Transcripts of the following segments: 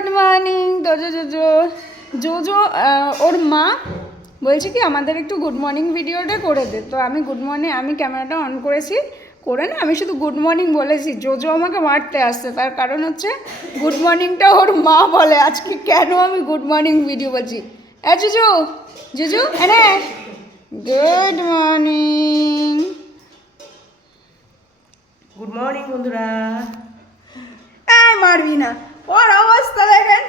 Good morning দোজো JoJo. JoJo ওর মা বলছে কি, আমাদের একটু গুড মর্নিং ভিডিওটা করে দে। তো আমি গুড মর্নিং, আমি ক্যামেরাটা অন করেছি, করে না, আমি শুধু গুড মর্নিং বলেছি। জোজো আমাকে মারতে আসছে, তার কারণ হচ্ছে গুড মর্নিংটা ওর মা বলে। আজকে কেন আমি গুড মর্নিং ভিডিও বলছি? এ জুজু জুজু এনে গুড মর্নিং গুড মর্নিং বন্ধুরা এই মারবি না ওর অবস্থা দেখেন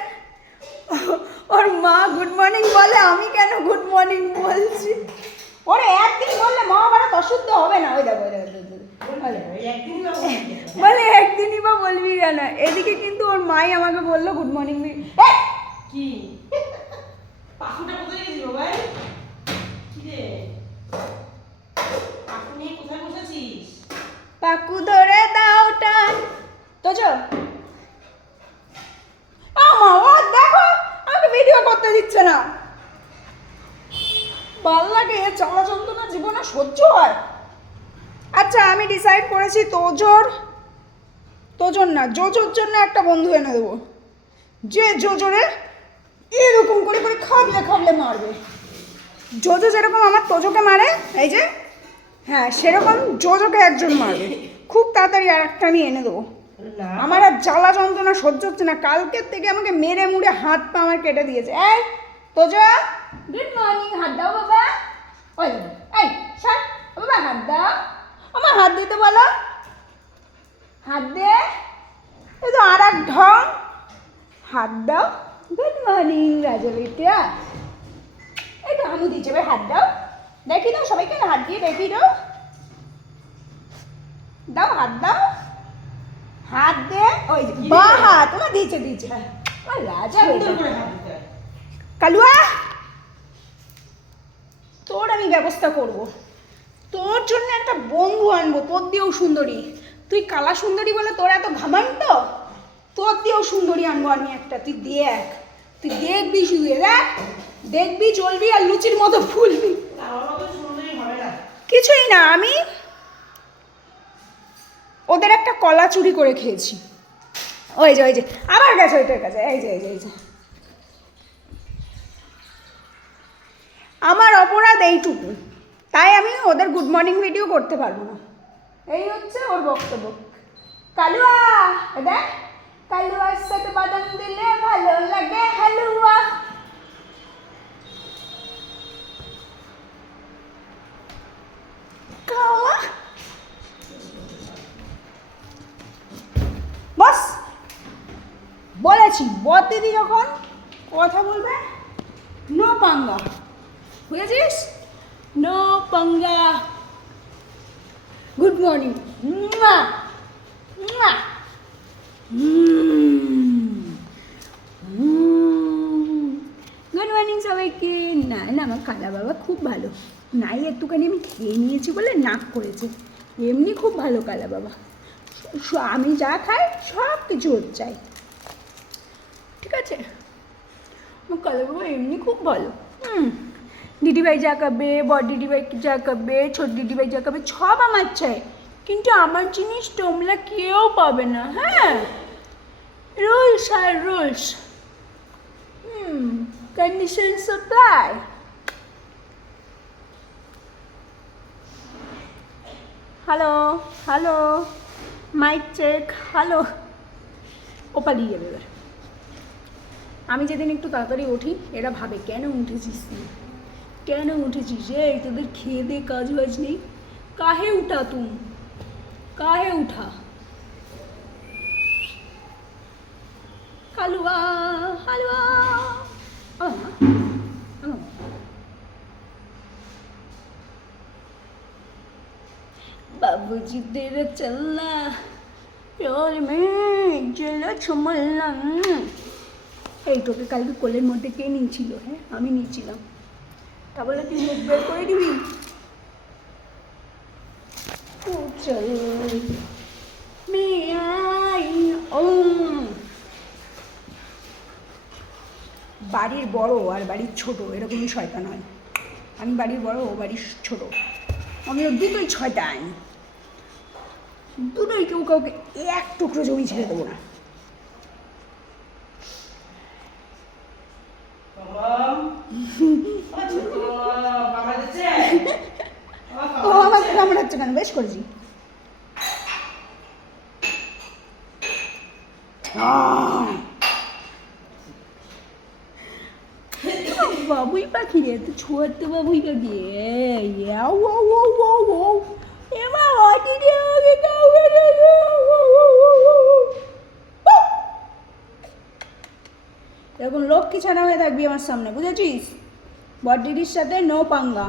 ওর মা গুড মর্নিং বলে আমি কেন গুড মর্নিং বলছি? ওরে একদিন বললে মহাভারত অশুদ্ধ হবে না। ওই দেখো। বলে একদিনই বা বলবি কেন? এদিকে কিন্তু ওর মাই আমাকে বলল গুড মর্নিং কি? পাখুটা কোথায় ভাই কি রে পাখু নিয়ে কোথায় বসেছিস? পাকু ধরে দাও টান তো চো আমা ও দেখো আমাকে ভিডিও করতে দিচ্ছে না ভালো লাগে চলা যন্ত্রণা জীবনে সহ্য হয় আচ্ছা আমি ডিসাইড করেছি তোজোর তোজোর না জোজোর জন্য একটা বন্ধু এনে দেবো। যে জোজোরে এরকম করে করে খাবলে খাবলে মারবে। জোজো যেরকম আমার তোজোকে মারে এই যে হ্যাঁ সেরকম জোজোকে একজন মারবে। খুব তাড়াতাড়ি আর একটা আমি এনে দেবো। আমার আর জ্বালা যন্ত্রণা সহ্য হচ্ছে না। কালকের থেকে আমাকে মেরে মুড়ে হাত পা আমার কেটে দিয়েছে। এই তোজো। গুড মর্নিং হাত দাও বাবা। ওই এই সর। বাবা হাত দাও। আমার হাত দিতে বলো। হাত দে। এই তো আর এক ঢং। হাত দাও। গুড মর্নিং রাজা বিটিয়া এই তো আমি দিচ্ছে ভাই হাত দাও। দেখি দাও সবাইকে হাত দিয়ে দেখি দাও। দাও হাত দাও। হাত দে। ওই বা হাত তোমার দিয়েছে দিয়েছে। ও রাজা কালুয়া তোর আমি ব্যবস্থা করব। তোর জন্য একটা বন্ধু আনব, তোর দিয়েও সুন্দরী। তুই কালা সুন্দরী বলে তোর এত ঘামান তো তোর দিয়েও সুন্দরী আনব আমি একটা, তুই দেখ। তুই দেখবি শুধু দেখ, দেখবি চলবি আর লুচির মতো ফুলবি। কিছুই না, আমি ওদের একটা কলা চুরি করে খেয়েছি। ওই যে ওই যে, আবার গেছে, ওইটার কাছে, এই যে এই যে এই যে। আমার অপরাধ এইটুকু। তাই আমি ওদের গুড মর্নিং ভিডিও করতে পারব না। এই হচ্ছে ওর বক্তব্য। কালুয়া দেখ কালুয়ার সাথে বাদাম দিলে ভালো লাগে হালুয়া। বস বলেছি বদ দিদি যখন কথা বলবে নো পাঙ্গা। বুঝেছিস? নো পাঙ্গা গুড মর্নিং গুড মর্নিং সবাইকে। না না, আমার কালা বাবা খুব ভালো। নাই, একটুখানি আমি খেয়ে নিয়েছি বলে নাক করেছে। এমনি খুব ভালো কালা বাবা। আমি যা খাই, সব কিছু ওর চাই। ঠিক আছে? আমার কালা বাবা এমনি খুব ভালো। হুম। দিদিভাই যা খাবে বড় দিদিভাই যা খাবে ছোট দিদিভাই যা খাবে সব আমার চাই। কিন্তু আমার জিনিস তোমরা কেউ পাবে না হ্যাঁ? রুলস আর rules. Hmm condition supply hello hello mic check hello ও পালিয়ে যাবে এবার। আমি যেদিন একটু তাড়াতাড়ি উঠি, এরা ভাবে, কেন উঠেছিস তুই? কেন উঠেছিস এই তোদের খেয়ে দে, কাজ বাজ নেই। কাহে উঠা তুম? কাহে উঠা? হালুয়া হালুয়া। বাবুজি তেরা চলনা প্যার মে জেলা ছমললাম। এই তোকে কালকে কোলের মধ্যে কে নিয়েছিল হ্যাঁ? আমি নিয়েছিলাম। তা বলে তুই মুখ বের করে দিবি? চল বাড়ির বড় আর বাড়ির ছোট, এরকমই শয়তান হয়। আমি বাড়ির বড়, ও বাড়ির ছোট। আমি ওর দুটোই ছয়তান দুটোই কেউ কাউকে এক টুকরো জমি ছেড়ে দেবো না। বেশ করেছি! বাবুই পাখি রে তো ছোট্ট বাবুই পাখি এরকম লক্ষ্মী ছাড়া হয়ে থাকবি আমার সামনে বুঝেছিস বডির সাথে নো পাঙ্গা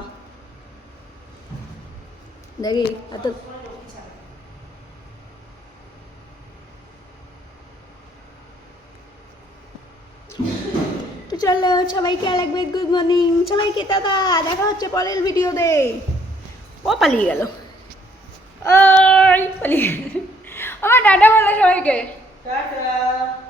দেখি এত তো চলো সবাইকে লাগবে গুড মর্নিং সবাইকে দাদা দেখা হচ্ছে পরের ভিডিওতে ও পালিয়ে গেল ওই পালিয়ে গেল আমার ডাটা বলো সবাইকে টাটা